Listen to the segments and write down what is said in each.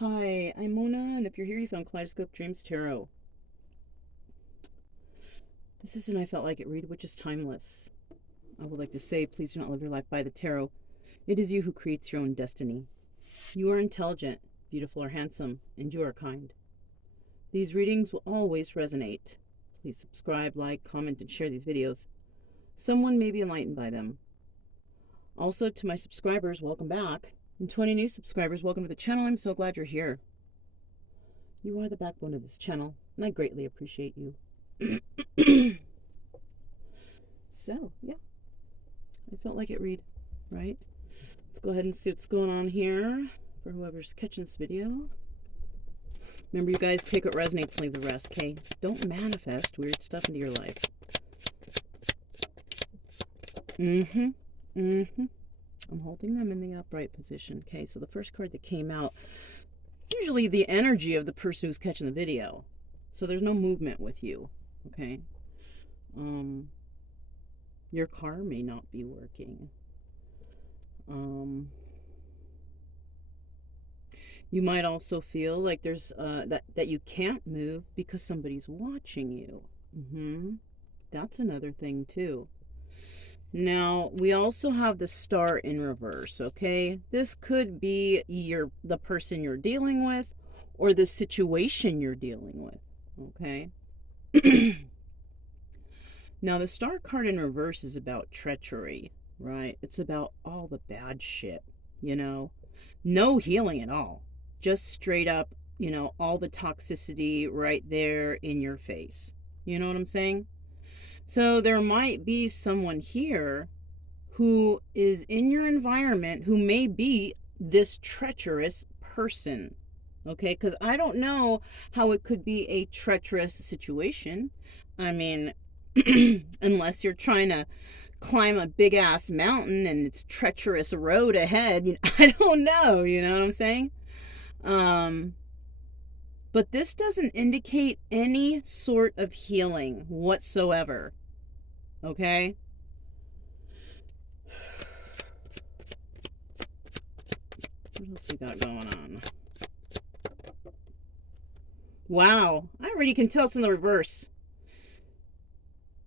Hi, I'm Mona, and if you're here, you found Kaleidoscope Dreams Tarot. This is an I Felt Like It read, which is timeless. I would like to say, please do not live your life by the tarot. It is you who creates your own destiny. You are intelligent, beautiful, or handsome, and you are kind. These readings will always resonate. Please subscribe, like, comment, and share these videos. Someone may be enlightened by them. Also, to my subscribers, welcome back. And 20 new subscribers, welcome to the channel. I'm so glad you're here. You are the backbone of this channel, and I greatly appreciate you. So, yeah, I felt like it read, right? Let's go ahead and see what's going on here for whoever's catching this video. Remember, you guys, take what resonates, leave the rest, okay? Don't manifest weird stuff into your life. I'm holding them in the upright position, okay? So the first card that came out, usually the energy of the person who's catching the video. So there's no movement with you, okay? Your car may not be working. You might also feel like there's that you can't move because somebody's watching you. That's another thing too. Now, we also have the star in reverse, okay? This could be the person you're dealing with or the situation you're dealing with, okay? Now, the star card in reverse is about treachery, right? It's about all the bad shit, you know? No healing at all. Just straight up, you know, all the toxicity right there in your face. You know what I'm saying? So there might be someone here who is in your environment who may be this treacherous person, okay? Because I don't know how it could be a treacherous situation. I mean, unless you're trying to climb a big ass mountain and it's treacherous road ahead, you know, I don't know, you know what I'm saying? But this doesn't indicate any sort of healing whatsoever, okay? What else we got going on? Wow, I already can tell it's in the reverse.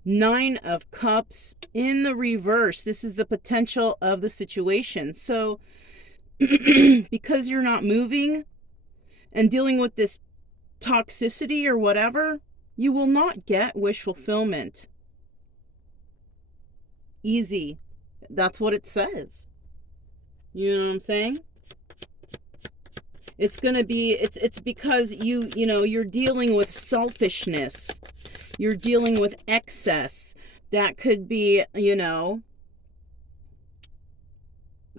9 of Cups in the reverse. This is the potential of the situation. So, because you're not moving and dealing with this toxicity or whatever, you will not get wish fulfillment. Easy. That's what it says. You know what I'm saying? It's going to be, it's because you know, you're dealing with selfishness. You're dealing with excess. That could be, you know,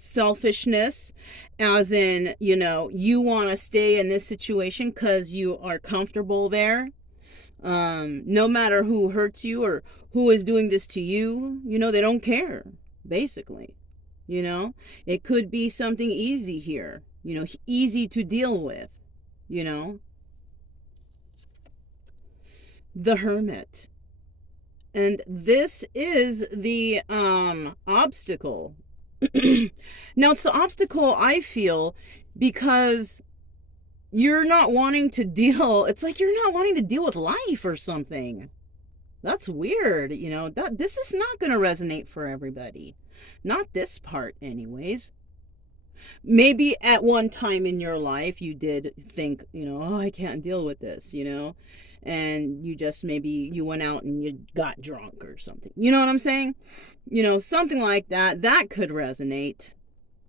selfishness, as in, you know, you want to stay in this situation because you are comfortable there. No matter who hurts you or who is doing this to you, you know, they don't care, basically. You know, it could be something easy here, you know, easy to deal with, you know. The Hermit. And this is the obstacle. Now, it's the obstacle, I feel, because you're not wanting to deal, it's like you're not wanting to deal with life or something. That's weird, you know. This is not going to resonate for everybody. Not this part, anyways. Maybe at one time in your life you did think, you know, oh, I can't deal with this, you know, and you just, maybe you went out and you got drunk or something. You know what I'm saying? You know, something like that. That could resonate,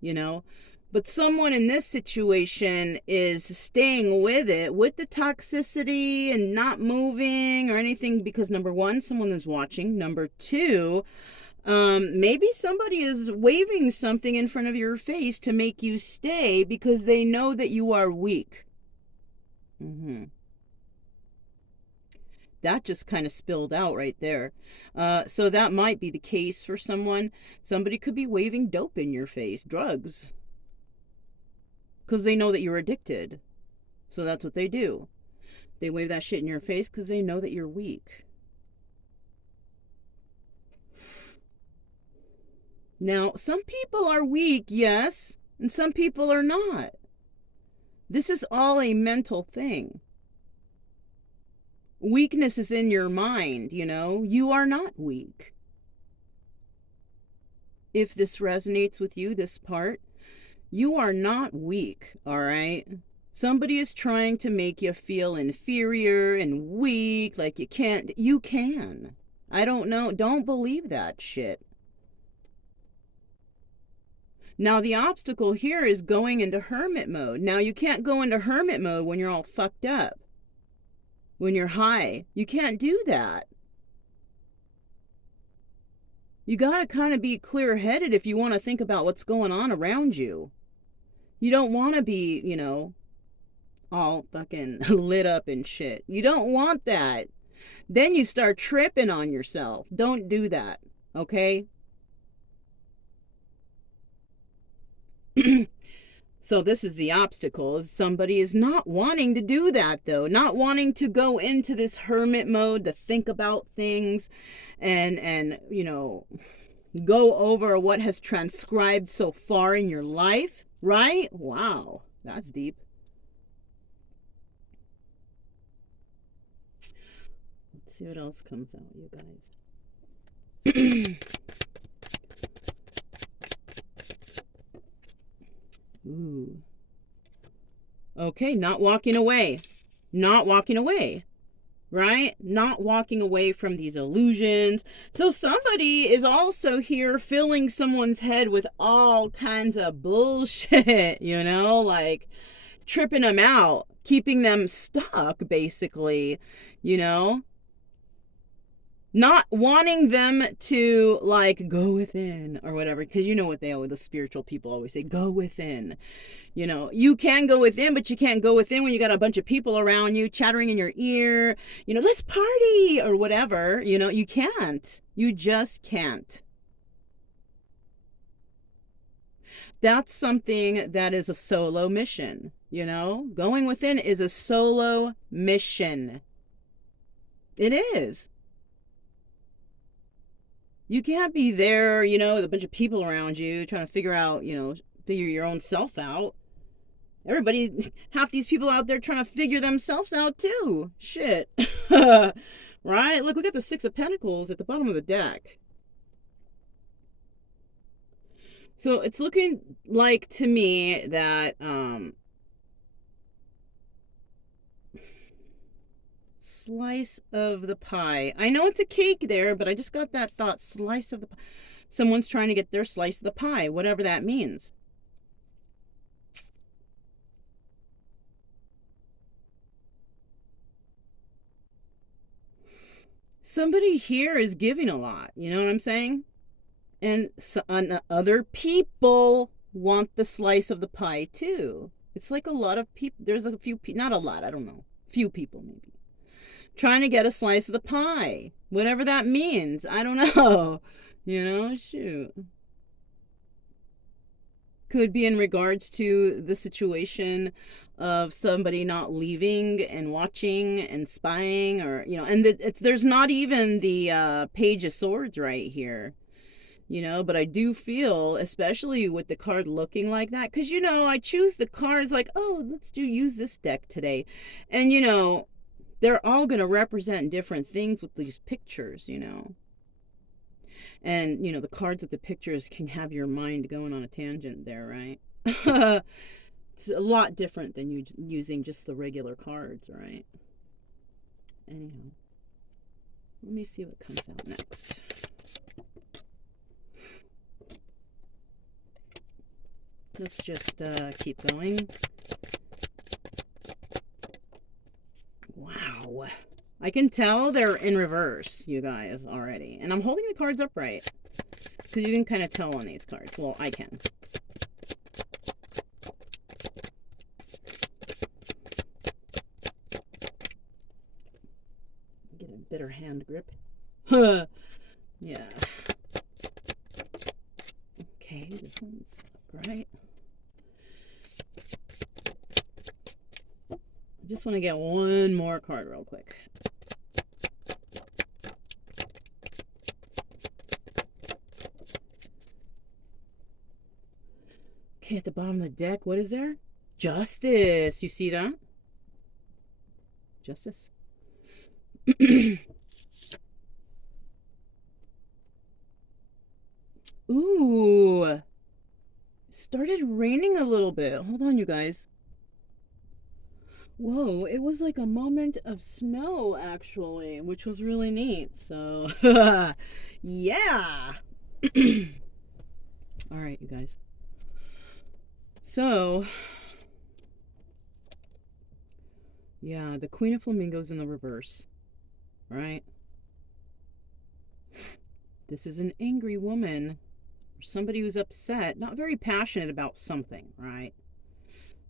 you know. But someone in this situation is staying with it, with the toxicity and not moving or anything, because number one, someone is watching. Number two, maybe somebody is waving something in front of your face to make you stay because they know that you are weak. That just kind of spilled out right there. So that might be the case for someone. Somebody could be waving dope in your face, drugs, because they know that you're addicted. So that's what they do. They wave that shit in your face because they know that you're weak. Now, some people are weak, yes, and some people are not. This is all a mental thing. Weakness is in your mind, you know. You are not weak. If this resonates with you, this part, you are not weak, all right? Somebody is trying to make you feel inferior and weak, like you can't. You can. I don't know. Don't believe that shit. Now, the obstacle here is going into hermit mode. Now, you can't go into hermit mode when you're all fucked up. When you're high. You can't do that. You gotta kind of be clear-headed if you want to think about what's going on around you. You don't want to be, you know, all fucking lit up and shit. You don't want that. Then you start tripping on yourself. Don't do that, okay? So this is the obstacle. Somebody is not wanting to do that, though. Not wanting to go into this hermit mode to think about things and you know, go over what has transcribed so far in your life, right? Wow, that's deep. Let's see what else comes out, you guys. Ooh. Okay, not walking away. Not walking away. Right? Not walking away from these illusions. So somebody is also here filling someone's head with all kinds of bullshit, you know, like tripping them out, keeping them stuck, basically, you know. Not wanting them to, like, go within or whatever, because you know what the spiritual people always say, go within. You know, you can go within, but you can't go within when you got a bunch of people around you chattering in your ear, you know, let's party or whatever. You know, you can't. You just can't. That's something that is a solo mission, you know. Going within is a solo mission. It is. You can't be there, you know, with a bunch of people around you trying to figure out, you know, figure your own self out. Everybody, half these people out there trying to figure themselves out too. Shit. Right? Look, we got the Six of Pentacles at the bottom of the deck. So it's looking like to me that slice of the pie. I know it's a cake there, but I just got that thought, slice of the pie. Someone's trying to get their slice of the pie, whatever that means. Somebody here is giving a lot, you know what I'm saying? And other people want the slice of the pie too. It's like a lot of people, there's a few people, not a lot, I don't know, few people maybe, trying to get a slice of the pie, whatever that means. I don't know. You know, shoot. Could be in regards to the situation of somebody not leaving and watching and spying, or, you know, and there's not even the Page of Swords right here, you know, but I do feel, especially with the card looking like that, because, you know, I choose the cards like, oh, let's use this deck today, and, you know, they're all going to represent different things with these pictures, you know. And, you know, the cards with the pictures can have your mind going on a tangent there, right? It's a lot different than you using just the regular cards, right? Anyhow, let me see what comes out next. Let's just keep going. Wow. I can tell they're in reverse, you guys, already. And I'm holding the cards upright, because you can kind of tell on these cards. Well, I can. Get a better hand grip. Yeah. Okay, this one's upright. I just want to get one more card real quick. Okay, at the bottom of the deck, what is there? Justice. You see that? Justice. Ooh. Started raining a little bit. Hold on, you guys. Whoa, it was like a moment of snow, actually, which was really neat. So, yeah. All right, you guys. So, yeah, the Queen of Flamingos in the reverse, right? This is an angry woman, or somebody who's upset, not very passionate about something, right?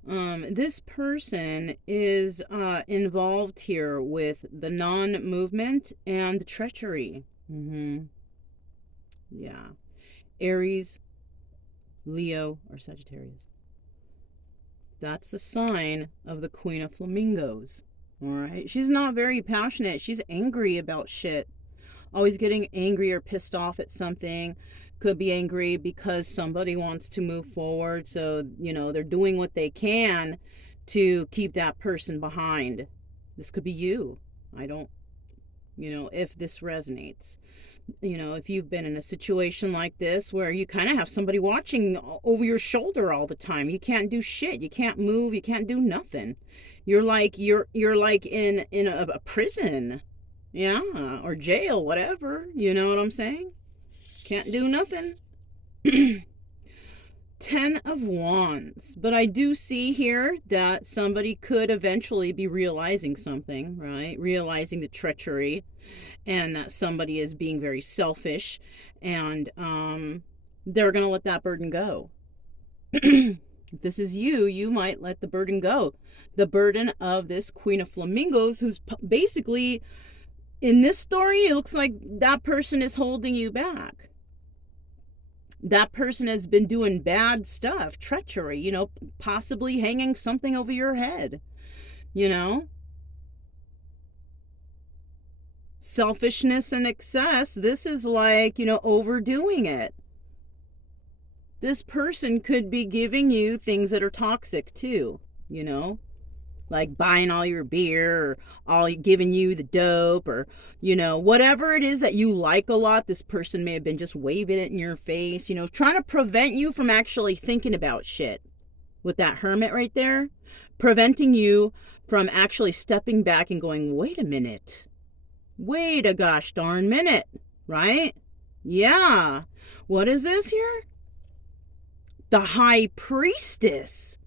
This person is involved here with the non-movement and the treachery. Yeah. Aries, Leo, or Sagittarius. That's the sign of the Queen of Flamingos. All right. She's not very passionate. She's angry about shit. Always getting angry or pissed off at something. Could be angry because somebody wants to move forward. So, they're doing what they can to keep that person behind. This could be you. I don't, if this resonates. If you've been in a situation like this where you kind of have somebody watching over your shoulder all the time, you can't do shit, you can't move, you can't do nothing. You're like in a prison, yeah, or jail, whatever. You know what I'm saying? Can't do nothing. 10 of Wands. But I do see here that somebody could eventually be realizing something, right? Realizing the treachery, and that somebody is being very selfish, and they're going to let that burden go. If this is you, you might let the burden go. The burden of this Queen of Flamingos, who's basically, in this story, it looks like that person is holding you back. That person has been doing bad stuff, treachery, possibly hanging something over your head, selfishness and excess. This is like, overdoing it. This person could be giving you things that are toxic too, like buying all your beer, or giving you the dope, or whatever it is that you like a lot. This person may have been just waving it in your face, trying to prevent you from actually thinking about shit. With that Hermit right there, preventing you from actually stepping back and going, wait a minute, wait a gosh darn minute, right? Yeah. What is this here? The High Priestess.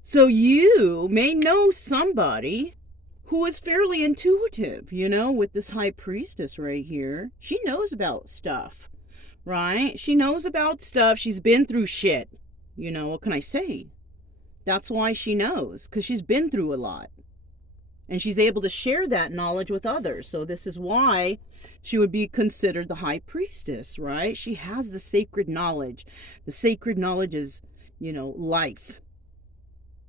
So you may know somebody who is fairly intuitive, with this High Priestess right here. She knows about stuff, right? She knows about stuff. She's been through shit. What can I say? That's why she knows, because she's been through a lot. And she's able to share that knowledge with others. So this is why she would be considered the High Priestess, right? She has the sacred knowledge. The sacred knowledge is, life.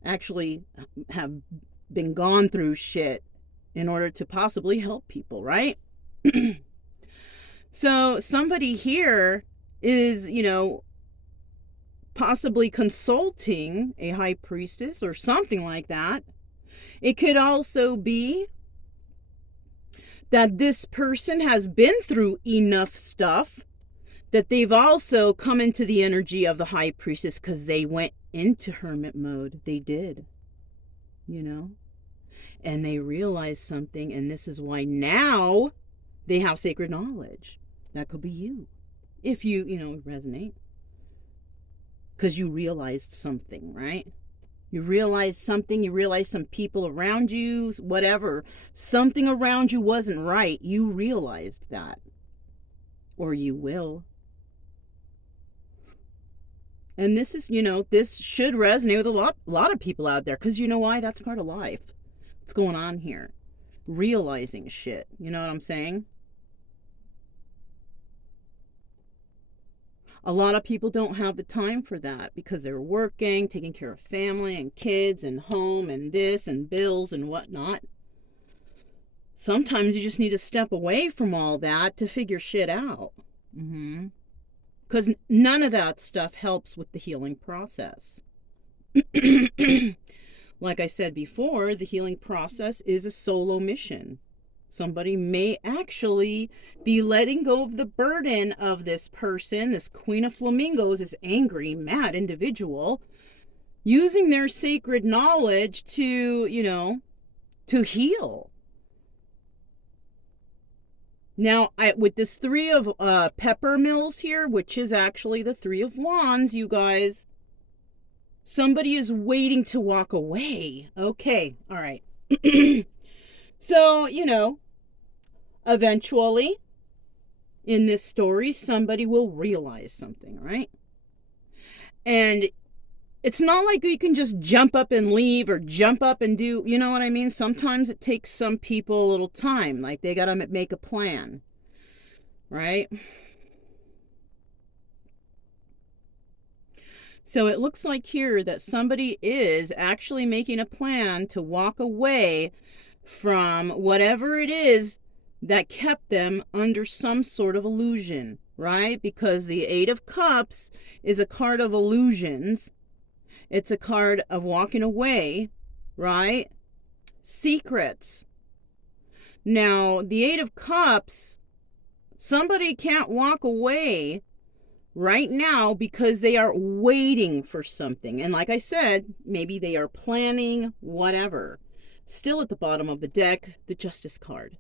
Actually have been gone through shit in order to possibly help people, right? So somebody here is, possibly consulting a High Priestess or something like that. It could also be that this person has been through enough stuff that they've also come into the energy of the High Priestess because they went into hermit mode. They did, and they realized something, and this is why now they have sacred knowledge. That could be you, if you, resonate, because you realized something, right? You realized something, you realized some people around you, whatever, something around you wasn't right. You realized that, or you will. And this is, this should resonate with a lot of people out there, because you know why? That's part of life. What's going on here? Realizing shit. You know what I'm saying? A lot of people don't have the time for that because they're working, taking care of family and kids and home and this and bills and whatnot. Sometimes you just need to step away from all that to figure shit out. Because none of that stuff helps with the healing process. Like I said before, the healing process is a solo mission. Somebody may actually be letting go of the burden of this person, this Queen of Flamingos, this angry, mad individual, using their sacred knowledge to, to heal. Now, with this Three of Pepper Mills here, which is actually the Three of Wands, you guys, somebody is waiting to walk away. Okay, all right. So, eventually in this story, somebody will realize something, right? And it's not like you can just jump up and leave or jump up and do, you know what I mean? Sometimes it takes some people a little time. Like they got to make a plan, right? So it looks like here that somebody is actually making a plan to walk away from whatever it is that kept them under some sort of illusion, right? Because the Eight of Cups is a card of illusions. It's a card of walking away, right? Secrets. Now, the Eight of Cups, somebody can't walk away right now because they are waiting for something. And like I said, maybe they are planning whatever. Still at the bottom of the deck, the Justice card.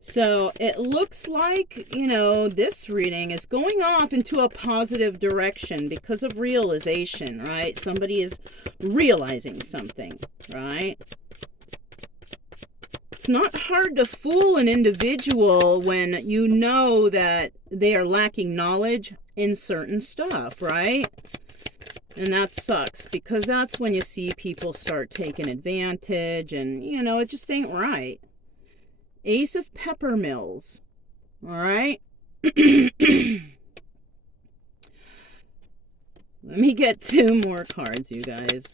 So it looks like, this reading is going off into a positive direction because of realization, right? Somebody is realizing something, right? It's not hard to fool an individual when you know that they are lacking knowledge in certain stuff, right? And that sucks because that's when you see people start taking advantage and, it just ain't right. Ace of Pepper Mills. All right. Let me get 2 more cards, you guys.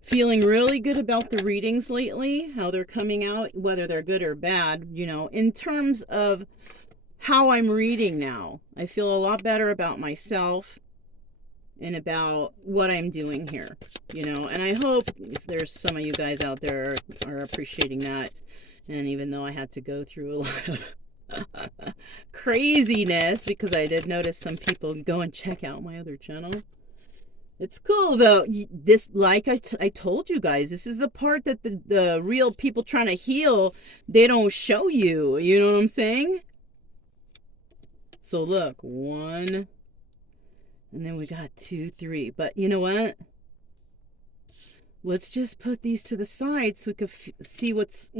Feeling really good about the readings lately, how they're coming out, whether they're good or bad, in terms of how I'm reading now. I feel a lot better about myself and about what I'm doing here, and I hope there's some of you guys out there are appreciating that. And even though I had to go through a lot of craziness, because I did notice some people go and check out my other channel. It's cool though. This, like I told you guys, this is the part that the real people trying to heal, they don't show you. You know what I'm saying? So look, 1, and then we got 2, 3. But you know what? Let's just put these to the side so we can see what's,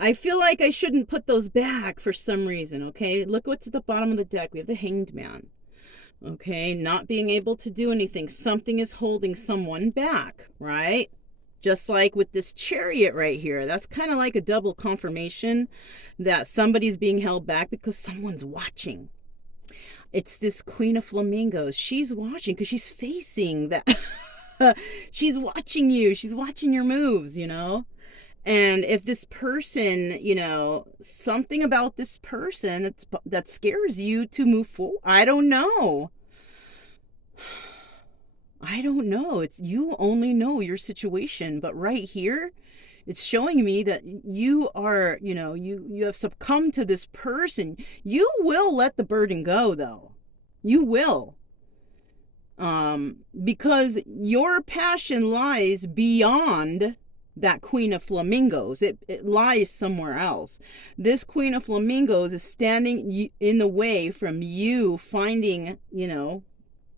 I feel like I shouldn't put those back for some reason, okay? Look what's at the bottom of the deck. We have the Hanged Man. Okay, not being able to do anything. Something is holding someone back, right? Just like with this Chariot right here. That's kind of like a double confirmation that somebody's being held back because someone's watching. It's this Queen of Flamingos. She's watching because she's facing that. She's watching you. She's watching your moves, And if this person, something about this person that scares you to move forward, I don't know. I don't know. It's you only know your situation, but right here, it's showing me that you are, you have succumbed to this person. You will let the burden go, though. You will. Because your passion lies beyond that Queen of Flamingos. It lies somewhere else. This Queen of Flamingos is standing in the way from you finding,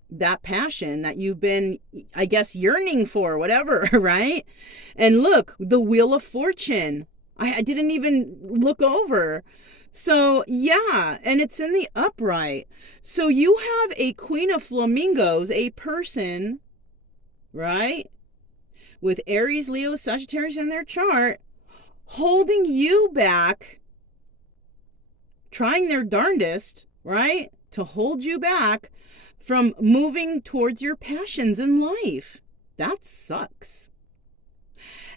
that passion that you've been, I guess, yearning for, whatever, right? And look, the Wheel of Fortune. I didn't even look over. So, yeah, and it's in the upright. So you have a Queen of Flamingos, a person, right? With Aries, Leo, Sagittarius in their chart, holding you back, trying their darndest, right, to hold you back from moving towards your passions in life. That sucks.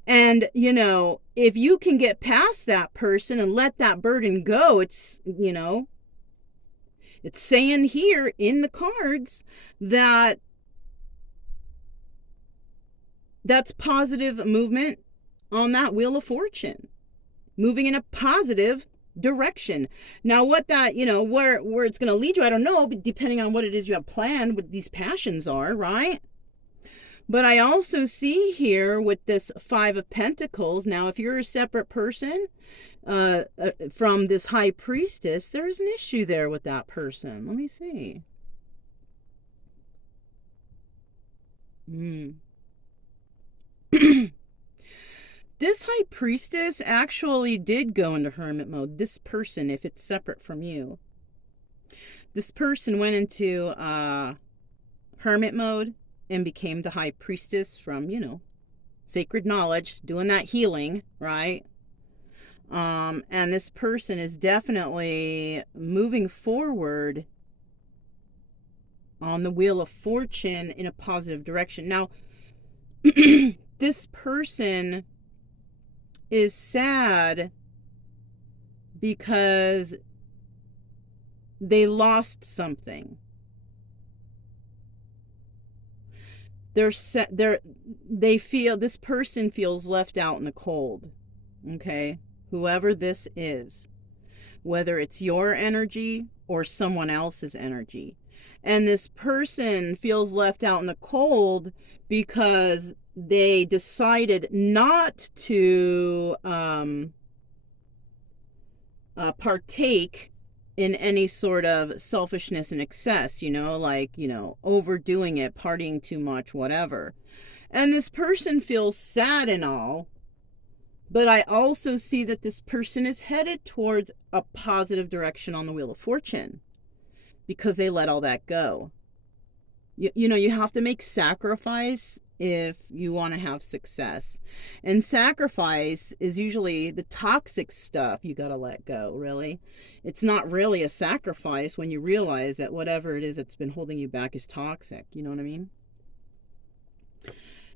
And, you know, if you can get past that person and let that burden go, it's, you know, it's saying here in the cards that that's positive movement on that Wheel of Fortune, moving in a positive direction. Now, what that, you know, where it's going to lead you, I don't know, but depending on what it is you have planned, what these passions are, right? But I also see here with this Five of Pentacles, now if you're a separate person from this High Priestess, there's an issue there with that person. Let me see. This High Priestess actually did go into hermit mode. This person, if it's separate from you. This person went into hermit mode and became the High Priestess from, you know, sacred knowledge, doing that healing, right? And this person is definitely moving forward on the Wheel of Fortune in a positive direction. Now, this person is sad because they lost something. They feel, this person feels left out in the cold. Okay? Whoever this is, whether it's your energy or someone else's energy. And this person feels left out in the cold because they decided not to partake in any sort of selfishness and excess, you know, like, you know, overdoing it, partying too much, whatever. And this person feels sad and all, but I also see that this person is headed towards a positive direction on the Wheel of Fortune because they let all that go. You know, you have to make sacrifice if you want to have success. And sacrifice is usually the toxic stuff you got to let go, really. It's not really a sacrifice when you realize that whatever it is that's been holding you back is toxic. You know what I mean?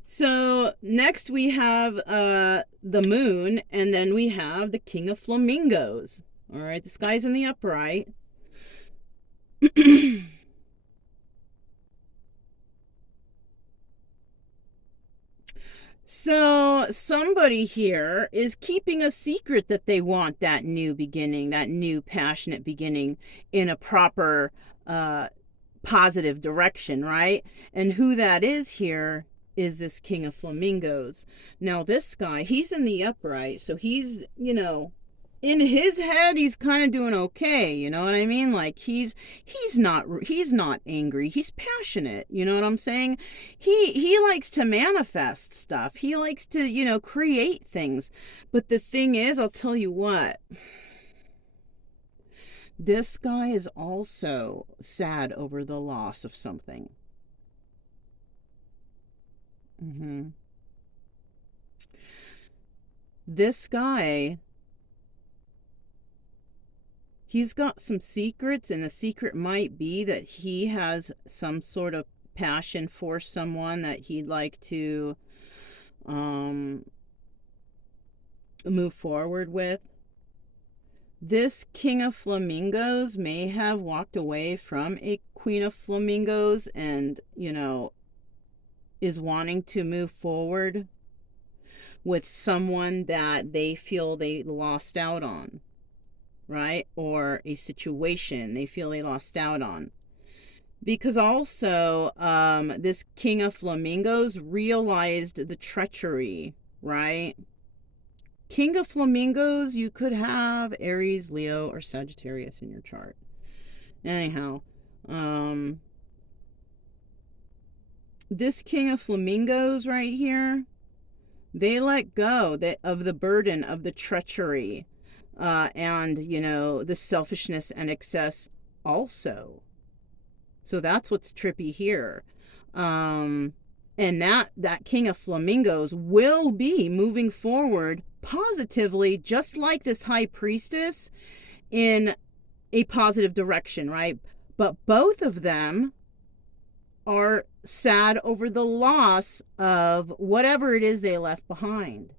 So next we have the moon, and then we have the King of Flamingos. All right, this guy's in the upright. So somebody here is keeping a secret that they want that new beginning, that new passionate beginning in a proper positive direction, right? And who that is here is this King of Flamingos. Now this guy, he's in the upright, so he's, you know, in his head he's kind of doing okay, you know what I mean? Like he's not angry, he's passionate, you know what I'm saying? He likes to manifest stuff, he likes to, you know, create things. But the thing is, I'll tell you what, this guy is also sad over the loss of something. This guy, he's got some secrets, and the secret might be that he has some sort of passion for someone that he'd like to move forward with. This King of Flamingos may have walked away from a Queen of Flamingos and, you know, is wanting to move forward with someone that they feel they lost out on, right? Or a situation they feel they lost out on. Because also, this King of Flamingos realized the treachery, right? King of Flamingos, you could have Aries, Leo, or Sagittarius in your chart. Anyhow, this King of Flamingos right here, they let go of the burden of the treachery and, you know, the selfishness and excess also. So that's what's trippy here. And that King of Flamingos will be moving forward positively, just like this High Priestess, in a positive direction, right? But both of them are sad over the loss of whatever it is they left behind.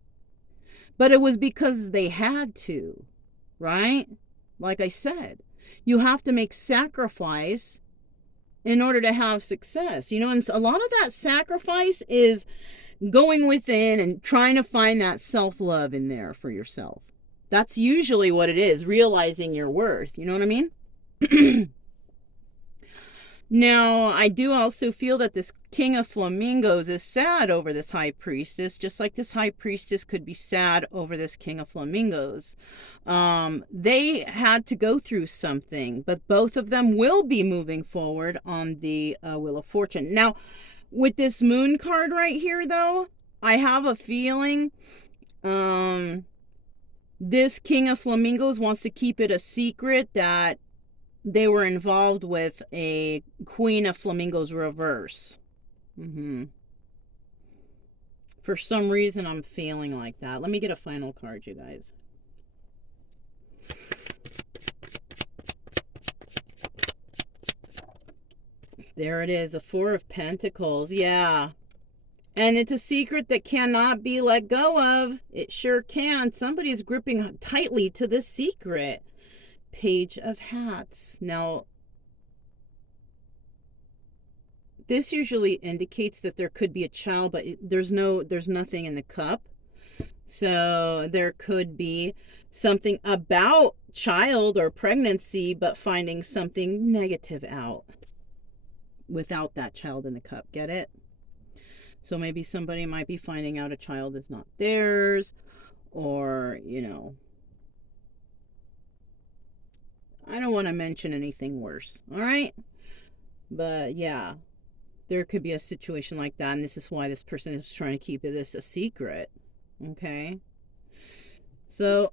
But it was because they had to, right? Like I said, you have to make sacrifice in order to have success. You know, and a lot of that sacrifice is going within and trying to find that self-love in there for yourself. That's usually what it is, realizing your worth. You know what I mean? Now, I do also feel that this King of Flamingos is sad over this High Priestess, just like this High Priestess could be sad over this King of Flamingos. They had to go through something, but both of them will be moving forward on the Wheel of Fortune. Now, with this Moon card right here, though, I have a feeling this King of Flamingos wants to keep it a secret that they were involved with a Queen of Flamingos reverse. For some reason, I'm feeling like that. Let me get a final card, you guys. There it is, the Four of Pentacles. Yeah. And it's a secret that cannot be let go of. It sure can. Somebody's gripping tightly to this secret. Page of Hats. Now, this usually indicates that there could be a child, but there's nothing in the cup. So there could be something about child or pregnancy, but finding something negative out without that child in the cup. Get it? So maybe somebody might be finding out a child is not theirs, or, you know, I don't want to mention anything worse, all right? But yeah, there could be a situation like that, and this is why this person is trying to keep this a secret, okay? So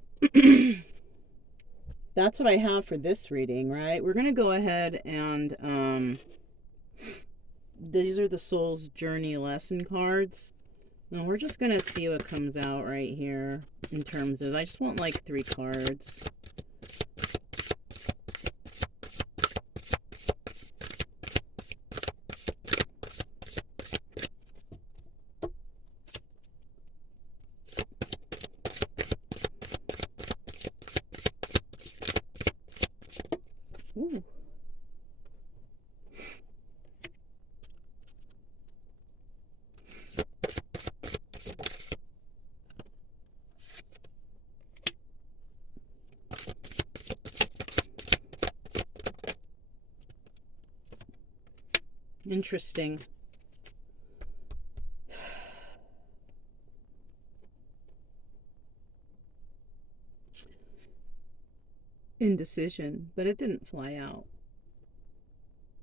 that's what I have for this reading, right? We're going to go ahead and these are the Soul's Journey lesson cards. And we're just going to see what comes out right here in terms of, I just want like 3 cards. Ooh. Interesting. Indecision, but it didn't fly out.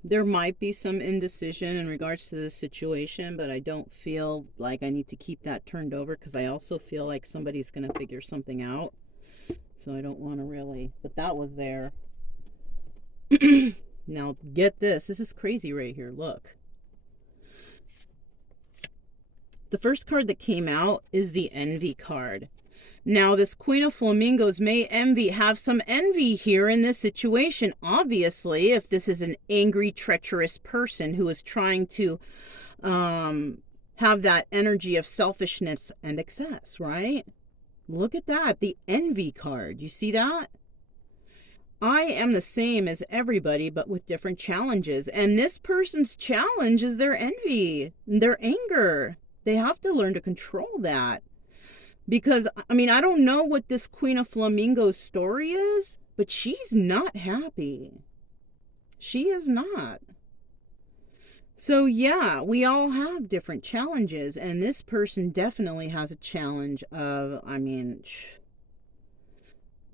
There might be some indecision in regards to this situation, but I don't feel like I need to keep that turned over, because I also feel like somebody's going to figure something out. So I don't want to really, but that was there. Now, get this. This is crazy right here. Look. The first card that came out is the Envy card. Now, this Queen of Flamingos may have some envy here in this situation. Obviously, if this is an angry, treacherous person who is trying to have that energy of selfishness and excess, right? Look at that. The Envy card. You see that? I am the same as everybody, but with different challenges. And this person's challenge is their envy, their anger. They have to learn to control that. Because, I mean, I don't know what this Queen of Flamingos story is, but she's not happy. She is not. So, yeah, we all have different challenges. And this person definitely has a challenge of, I mean,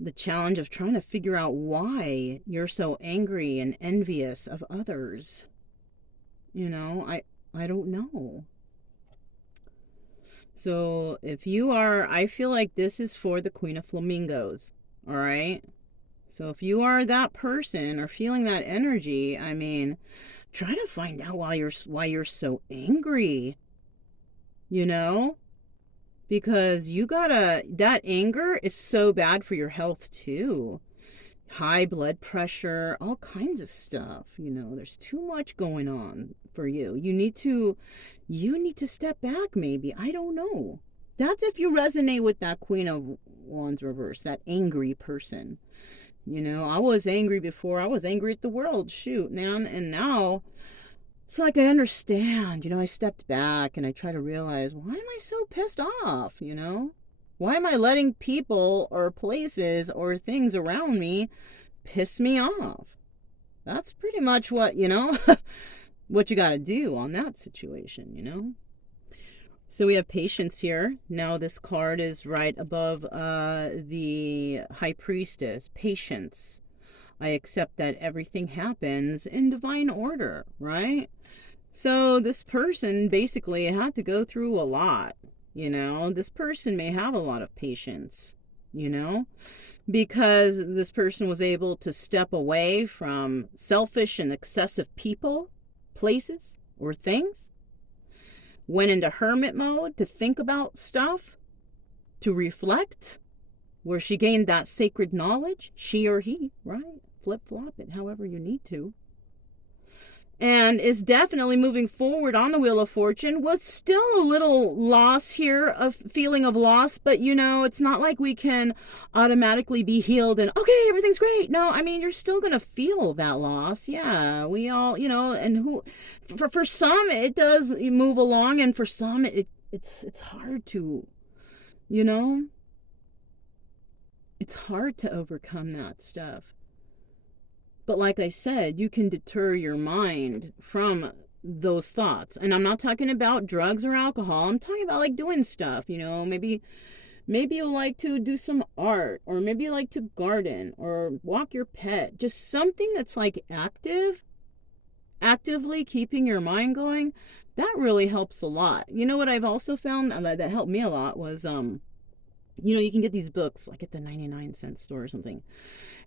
the challenge of trying to figure out why you're so angry and envious of others. You know, I don't know. So if you are, I feel like this is for the Queen of Flamingos. All right. So if you are that person or feeling that energy, I mean, try to find out why you're so angry. You know? Because that anger is so bad for your health too. high blood pressure, all kinds of stuff. There's too much going on for you. You need to step back, maybe. I don't know. That's if you resonate with that Queen of Wands reverse, that angry person. I was angry before. I was angry at the world. Shoot, man. And now it's like I understand. I stepped back and I try to realize, why am I so pissed off? Why am I letting people or places or things around me piss me off? That's pretty much what, what you got to do on that situation. So we have patience here. Now this card is right above the High Priestess. Patience. I accept that everything happens in divine order, right? So this person basically had to go through a lot. This person may have a lot of patience, because this person was able to step away from selfish and excessive people, places, or things. Went into hermit mode to think about stuff, to reflect, where she gained that sacred knowledge, she or he, right? Flip-flop it however you need to. And is definitely moving forward on the Wheel of Fortune with still a little loss here, of feeling of loss, but it's not like we can automatically be healed and okay, everything's great. No, I mean, you're still going to feel that loss. Yeah, we all, and for some it does move along, and for some it's hard to, it's hard to overcome that stuff. But like I said, you can deter your mind from those thoughts. And I'm not talking about drugs or alcohol. I'm talking about like doing stuff, maybe you like to do some art, or maybe you like to garden or walk your pet. Just something that's like actively keeping your mind going. That really helps a lot. What I've also found that helped me a lot was, you can get these books like at the 99-cent store or something.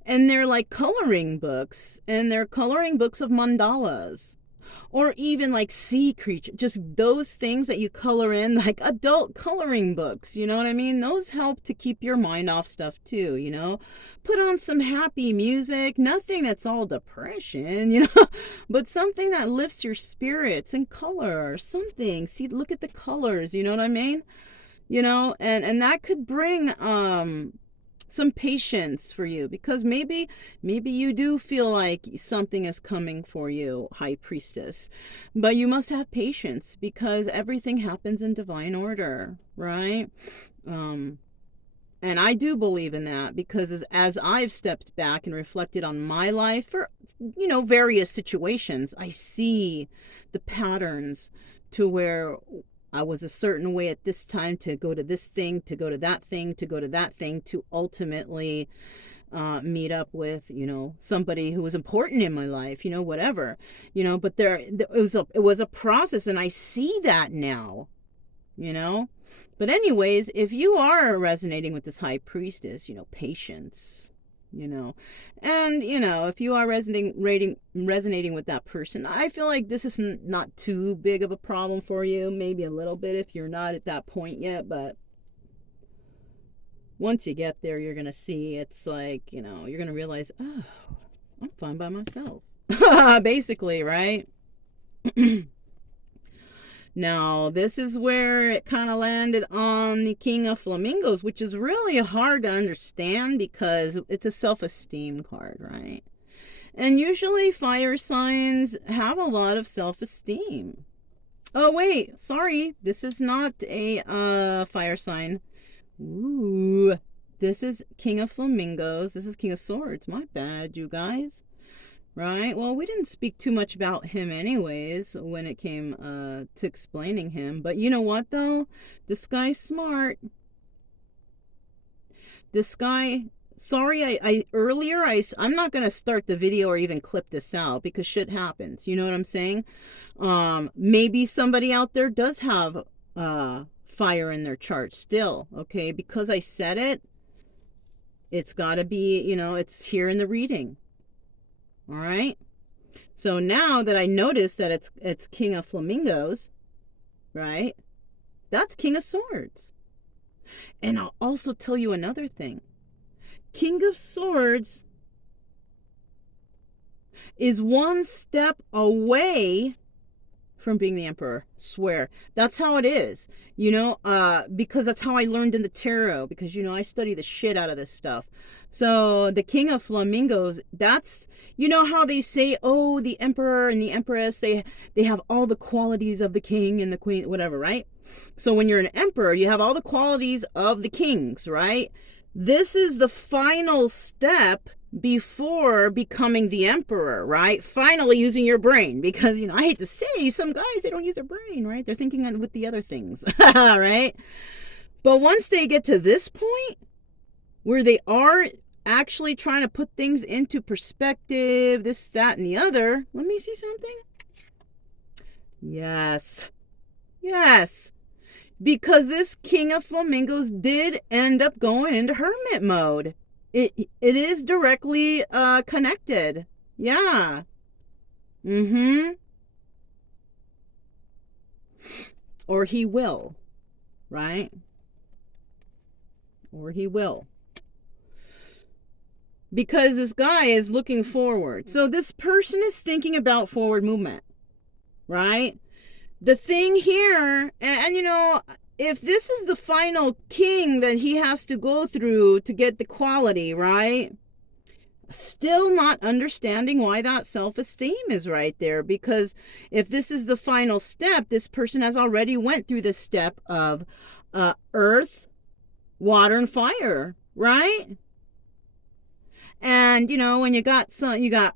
And they're like coloring books, and they're coloring books of mandalas, or even like sea creatures, just those things that you color in, like adult coloring books. You know what I mean? Those help to keep your mind off stuff too. Put on some happy music, nothing that's all depression, but something that lifts your spirits, and color or something. See, look at the colors, you know what I mean? And that could bring some patience for you, because maybe you do feel like something is coming for you, High Priestess, but you must have patience, because everything happens in divine order, right? And I do believe in that, because as I've stepped back and reflected on my life for various situations, I see the patterns to where I was a certain way at this time, to go to this thing, to go to that thing, to go to that thing, to ultimately meet up with, somebody who was important in my life, whatever, but it was a process, and I see that now, but anyways, if you are resonating with this High Priestess, patience, and if you are resonating with that person, I feel like this is not too big of a problem for you. Maybe a little bit if you're not at that point yet, but once you get there, you're gonna see it's like, you're gonna realize, oh, I'm fine by myself. Basically, right? Now, this is where it kind of landed on the King of Flamingos, which is really hard to understand because it's a self-esteem card, right? And usually fire signs have a lot of self-esteem. Oh, wait, sorry. This is not a fire sign. Ooh, this is King of Flamingos. This is King of Swords. My bad, you guys. Right? Well, we didn't speak too much about him anyways when it came to explaining him. But you know what, though? This guy's smart. This guy... Sorry, I'm not going to start the video or even clip this out because shit happens. You know what I'm saying? Maybe somebody out there does have fire in their chart still, okay? Because I said it, it's got to be, it's here in the reading. All right. So now that I noticed that it's King of Flamingos, right? That's King of Swords. And I'll also tell you another thing. King of Swords is one step away from being the emperor. Swear. That's how it is. Because that's how I learned in the tarot, because I study the shit out of this stuff. So the king of flamingos, that's, how they say, oh, the emperor and the empress, they have all the qualities of the king and the queen, whatever, right? So when you're an emperor, you have all the qualities of the kings, right? This is the final step before becoming the emperor, right? Finally using your brain, because I hate to say, some guys, they don't use their brain, right? They're thinking with the other things. Right? But once they get to this point where they are actually trying to put things into perspective, this, that, and the other, let me see something. Yes, because this king of flamingos did end up going into hermit mode. It is directly connected. Yeah. Or he will, right? Or he will. Because this guy is looking forward. So this person is thinking about forward movement, right? The thing here, and if this is the final king that he has to go through to get the quality, right? Still not understanding why that self-esteem is right there. Because if this is the final step, this person has already went through the step of earth, water, and fire, right? And when you got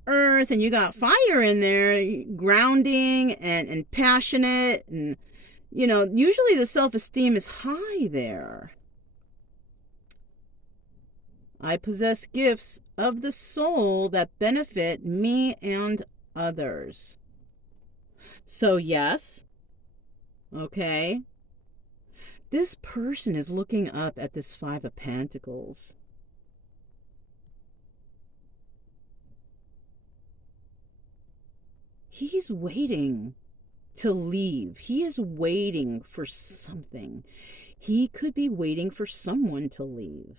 earth and you got fire in there, grounding and passionate, and usually the self-esteem is high there. I possess gifts of the soul that benefit me and others. So yes, okay, this person is looking up at this Five of Pentacles. He's waiting to leave. He is waiting for something. He could be waiting for someone to leave.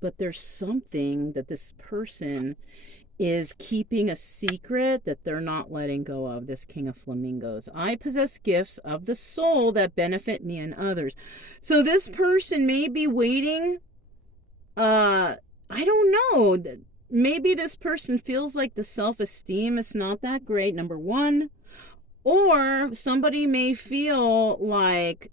But there's something that this person is keeping a secret that they're not letting go of, this king of flamingos. I possess gifts of the soul that benefit me and others. So this person may be waiting. I don't know. Maybe this person feels like the self-esteem is not that great, number one. Or somebody may feel like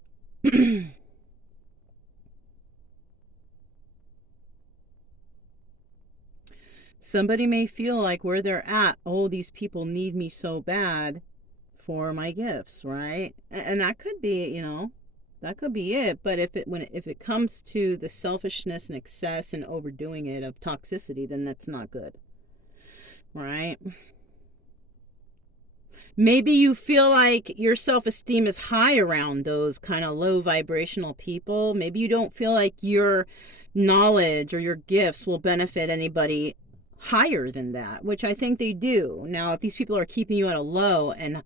where they're at, oh, these people need me so bad for my gifts, right? And that could be, that could be it. But if it comes to the selfishness and excess and overdoing it of toxicity, then that's not good, right? Maybe you feel like your self-esteem is high around those kind of low vibrational people. Maybe you don't feel like your knowledge or your gifts will benefit anybody higher than that, which I think they do. Now, if these people are keeping you at a low and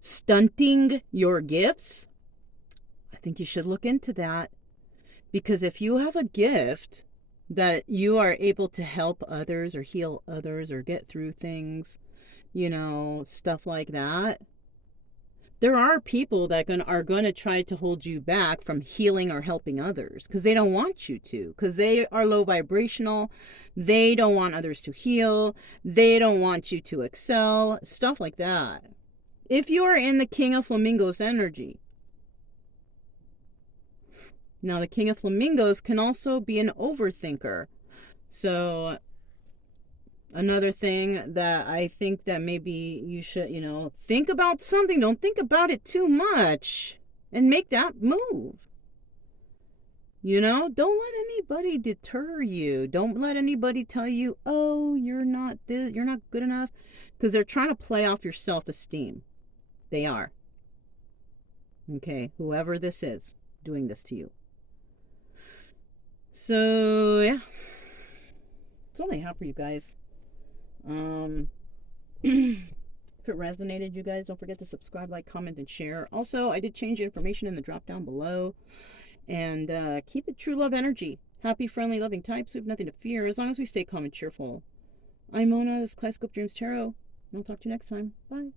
stunting your gifts, I think you should look into that. Because if you have a gift that you are able to help others or heal others or get through things, stuff like that, there are people that are going to try to hold you back from healing or helping others because they don't want you to, because they are low vibrational. They don't want others to heal. They don't want you to excel, stuff like that. If you are in the King of Flamingos energy. Now, the King of Flamingos can also be an overthinker. So another thing that I think that maybe you should, think about something. Don't think about it too much and make that move. Don't let anybody deter you. Don't let anybody tell you, oh, you're not good enough, because they're trying to play off your self-esteem. They are. Okay, whoever this is doing this to you. So, yeah. That's all I have for you guys. If it resonated, you guys, don't forget to subscribe, like, comment, and share. Also, I did change the information in the drop down below. And keep it true love energy. Happy, friendly, loving types. We have nothing to fear as long as we stay calm and cheerful. I'm Mona. This is Kaleidoscope Dreams Tarot. And I'll talk to you next time. Bye.